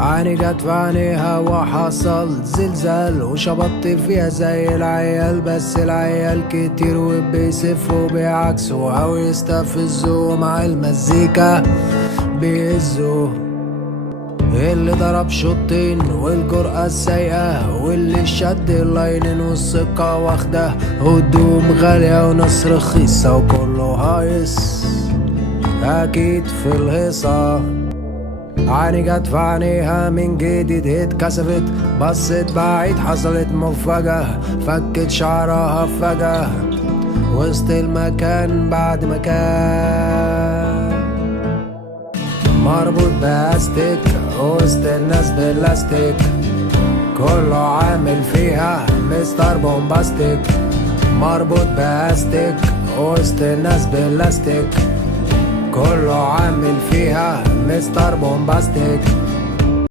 عيني جت في عينيها وحصل زلزال وشبطت فيها زي العيال، بس العيال كتير وبيسفوا بيعكسوا او يستفزوا مع المزيكا بيهزوا. اللي ضرب شوطين والجرأة السيئة، واللي شد اللاينين والثقة واخده، هدوم غالية وناس رخيصة وكله هايص أكيد في الهيصة. عيني جت في عينيها من جديد اتكسفت، بصت بعيد حصلت مفاجأة، فكت شعرها فجأة وسط المكان بعد مكان، مربوط باستيك وسط الناس بلاستيك، كله عامل فيها مستر بومباستيك، مربوط باستيك وسط الناس بلاستيك، كله عامل فيها مستر بومباستيك.